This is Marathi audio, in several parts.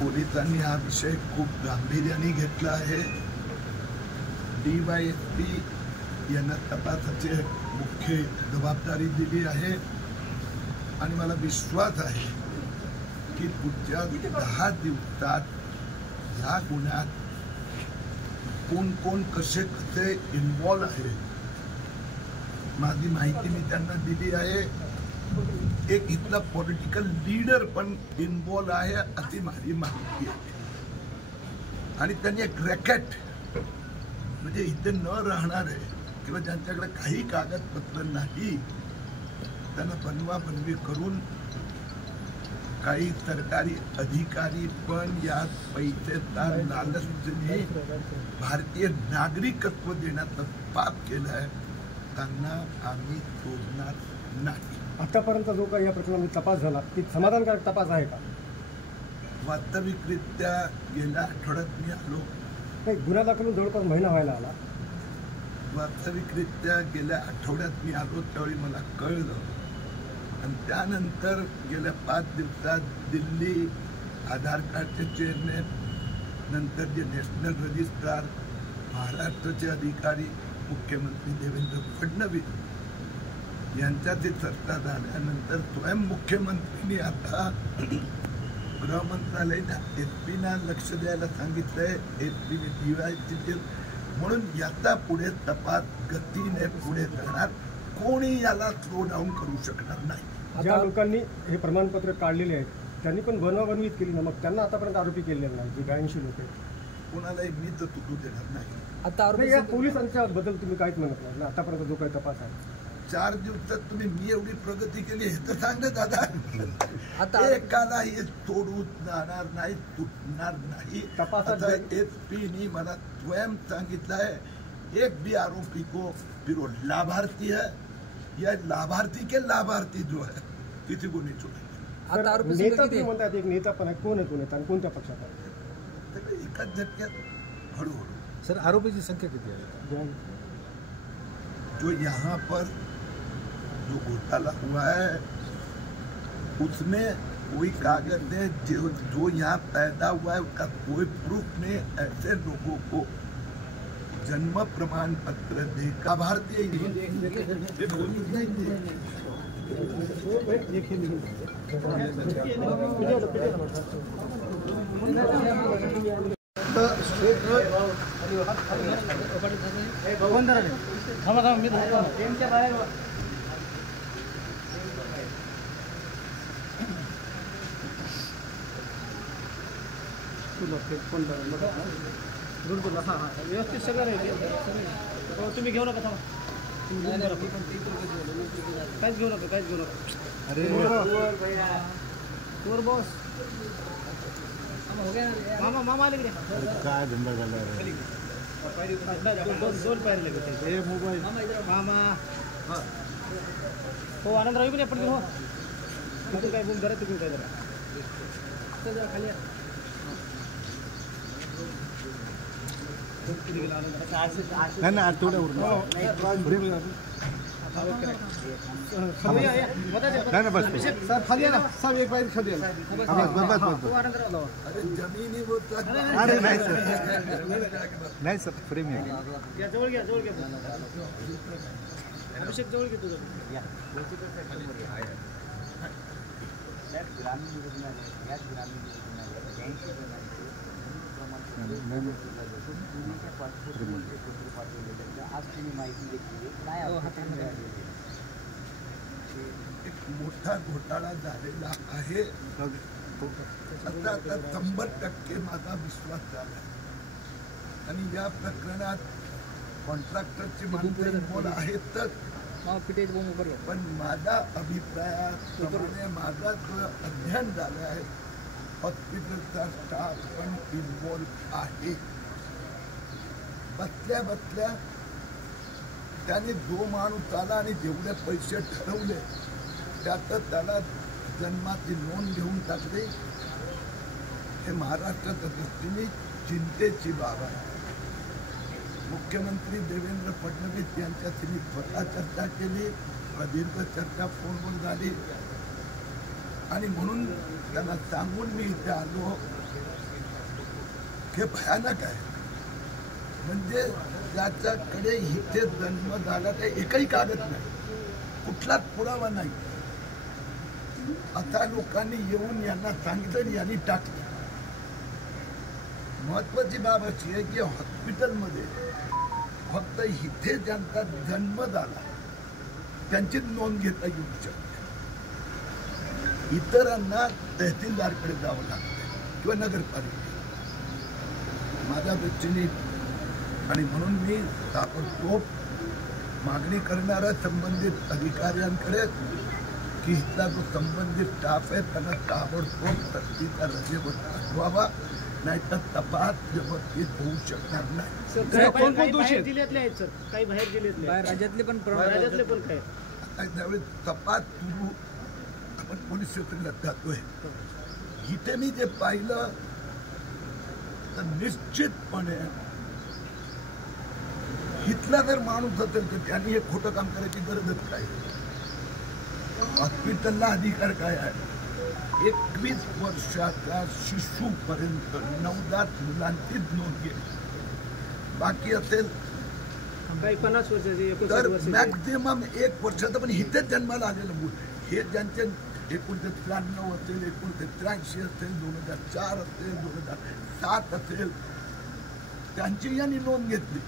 पोलिसांनी हा विषय खूप गांभीर्याने घेतला आहे. DYSP यांना तपासाची मुख्य जबाबदारी दिली आहे आणि मला विश्वास आहे की पुढच्या 10 दिवसात ह्या गुन्ह्यात कोण कोण कसे कसे इन्व्हॉल्व आहे माझी माहिती मी त्यांना दिली आहे. एक इथला पॉलिटिकल लीडर पण इन्व्हॉल्व आहे अशी माझी माहिती आहे. आणि त्यांनी एक रॅकेट म्हणजे इथे न राहणारे किंवा ज्यांच्याकडे काही कागदपत्र नाही त्यांना बनवाबनवी करून काही सरकारी अधिकारी पण यात पैसेदार लालचने भारतीय नागरिकत्व देण्याचा पाप केलं आहे. त्यांना आम्ही सोडणार नाही. आतापर्यंत जो काही या प्रकरणामध्ये तपास झाला ती समाधानकारक तपास आहे का? वास्तविकरित्या गेल्या आठवड्यात मी आलो. नाही, गुन्हा दाखल जवळपास महिना व्हायला आला. वास्तविकरित्या गेल्या आठवड्यात मी आलो त्यावेळी मला कळलं आणि त्यानंतर गेल्या 5 दिवसात दिल्ली आधार कार्डचे चेअरमॅन नंतर जे नॅशनल रजिस्ट्रार महाराष्ट्राचे अधिकारी मुख्यमंत्री देवेंद्र फडणवीस यांच्याशी चर्चा झाल्यानंतर स्वयं मुख्यमंत्र्यांनी आता गृह मंत्रालयाने SP-ना लक्ष द्यायला सांगितलंय. SP-ने DYSP म्हणून याचा पुढे तपास गतीने पुढे जाणार. कोणी याला स्लो डाऊन करू शकणार नाही. ज्या लोकांनी हे प्रमाणपत्र काढलेले आहेत त्यांनी पण बनवाबनवीत केली ना, मग त्यांना आतापर्यंत आरोपी केलेले नाही. जे 82 लोक आहेत कोणालाही मी तर तुटू देणार नाही. आता या पोलिसांच्या बद्दल तुम्ही काहीच म्हणत नाही. आतापर्यंत जो काही तपास आहे 4 दिवसात तुम्ही मी एवढी प्रगती केली हे तर सांगत दादा. आता एकालाही सोडून जाणार नाही, तुटणार नाही. तपासात SP-नी मला स्वयं सांगितलं है एक भी आरोपी को फिर वो लाभार्थी है या लाभार्थी के लाभार्थी जो है किसी को नहीं छोड़ेंगे. आता आरोपी नेता तुम्ही म्हणतात एक नेता पण आहे. कोण आहे तो नेता आणि कोणत्या पक्षात आहे? एकाच झटक्यात हळूहळू. सर आरोपी की संख्या किती है? जो यहाँ पर जो घोटाला हुआ है उसमें कोई कागज है जो यहाँ पैदा हुआ है उसका कोई प्रूफ नहीं. ऐसे लोगों को जन्म प्रमाण पत्र दे का भारतीय व्यवस्थित सगळं तुम्ही घेऊ नका. काहीच घेऊ नका, काहीच घेऊ नका. अरे वर बॉस मामा मामा आले इकडे. काय धंदा झाला दोन पायर लगे मोबाईल मामा. हो आनंदराव इकडे पण हो तिथून काय बूम जरा तिथून काय जरा खाली नाही ना आठवड्यावर नाही ना बस सर खाली आहे ना सब एक बार खाली आहे. अरे नाही सर नाही सर फ्रेम आहे. जवळ घ्या जवळ घ्या. अभिषेक जवळ घे तुझं. आज तुम्ही माहिती घेतली काय एक मोठा घोटाळा झालेला आहे. आता 100% माझा विश्वास झाला आणि या प्रकरणात कॉन्ट्रॅक्टरचे माणसं इन्व्हॉल्व आहेतच. पण माझ्या अभिप्रायाप्रमाणे माझा जो अध्ययन झालं आहे हॉस्पिटलचा स्टाफ पण इन्व्हॉल्व आहे. बसल्या बसल्या त्याने जो माणूस आला आणि जेवढे पैसे ठरवले त्यातच त्याला जन्माची नोंद घेऊन टाकली. हे महाराष्ट्राच्या दृष्टीने चिंतेची बाब आहे. मुख्यमंत्री देवेंद्र फडणवीस यांच्याशी मी स्वतः चर्चा केली. प्रदीर्घ चर्चा फोनवर झाली. आणि म्हणून त्यांना सांगून मी इथे आलो हे भयानक आहे. म्हणजे ज्याच्याकडे इथे जन्म झाला ते एकही कागद नाही, कुठलाच पुरावा नाही, आता लोकांनी येऊन यांना सांगितलं आणि यांनी टाकलं. महत्वाची बाब अशी आहे की हॉस्पिटलमध्ये फक्त इथे ज्यांचा जन्म झाला त्यांची नोंद घेता येऊ शकते. इतरांना तहसीलदारकडे जावं लागतं किंवा नगरपालिकेत. माझ्या दृष्टीने आणि म्हणून मी ताबडतोब मागणी करणाऱ्या संबंधित अधिकाऱ्यांकडे की इथला जो संबंधित स्टाफ आहे त्यांना ताबडतोब सक्तीचा रजेवर पाठवावा, नाहीतर तपास व्यवस्थित होऊ शकणार नाही. सर कोण बाहेर जिल्ह्यातले आहेत सर, काही बाहेर जिल्ह्यातले, राज्यातले पण राज्यातले पण काय. आता त्यावेळी तपास सुरू आपण पोलीस स्टेशनला जातोय. इथे मी जे पाहिलं तर निश्चितपणे इथला जर माणूस असेल तर त्यांनी हे खोटं काम करायची गरजच काय. हॉस्पिटलला अधिकार काय आहे? 21 वर्षाच्या शिशूपर्यंत 9-10 मुलांचीच नोंद घेतली. बाकी असेल काही 50 वर्षाचे, 29 तर वर्षाचे. मॅक्झिमम 1 वर्षाचं पण इथेच जन्माला आलेलं मूल हे ज्यांचे 1993 असेल, 1983 असेल, 2004 असेल, 2007 असेल, त्यांची यांनी नोंद घेतली.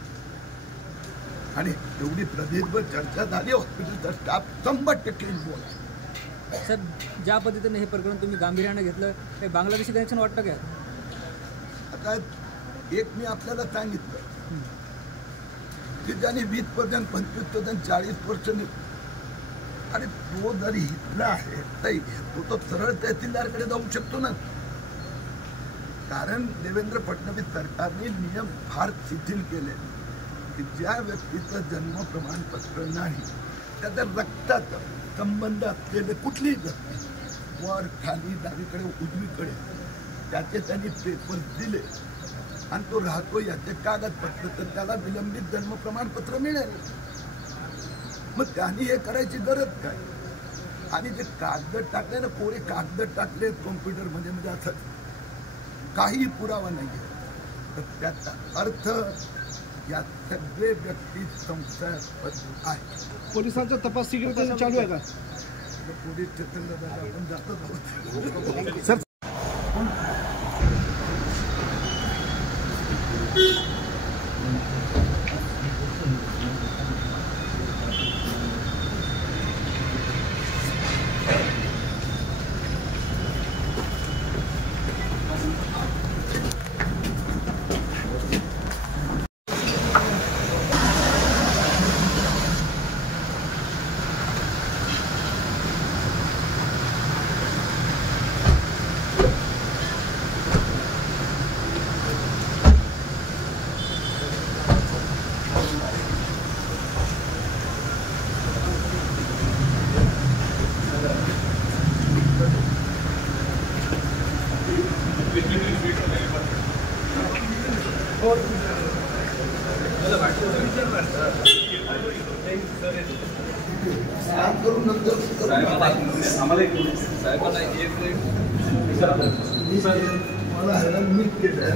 आणि एवढी प्रदीर्घ चर्चा झाली. हॉस्पिटलचा स्टाफ 100% इन्व्हॉल्व. सर, ज्या पद्धतीने हे प्रकरण तुम्ही गांभीर्याने घेतलं, हे बांगलादेशी कनेक्शन वाटतं का? आता एक मी आपल्याला सांगितलं की ज्यांनी 20%, 25%, 40 वर्ष आणि तो जरी इथला आहे तो सरळ तहसीलदारकडे जाऊ शकतो ना. कारण देवेंद्र फडणवीस सरकारने नियम फार शिथिल केले की ज्या व्यक्तीचं जन्म प्रमाणपत्र नाही, त्याच्या रक्ताचा संबंध असलेले कुठलीही व्यक्ती वर खाली डावीकडे उजवीकडे त्याचे त्यांनी पेपर दिले आणि तो राहतो याचे कागदपत्र, तर त्याला विलंबित जन्म प्रमाणपत्र मिळेल. मग त्यांनी हे करायची गरज काय? आणि जे कागद टाकले ना, कोरे कागद टाकले कॉम्प्युटरमध्ये, म्हणजे असं काही पुरावा नाही तर त्याचा अर्थ या सगळे व्यक्ती संशयास्पद आहे. पोलिसांचा तपास शीघ्रतेने चालू आहे का? पोलीस स्टेशनला जायला आपण जातच आहोत. सर, करून नंतर मला हैरान मीच केलं.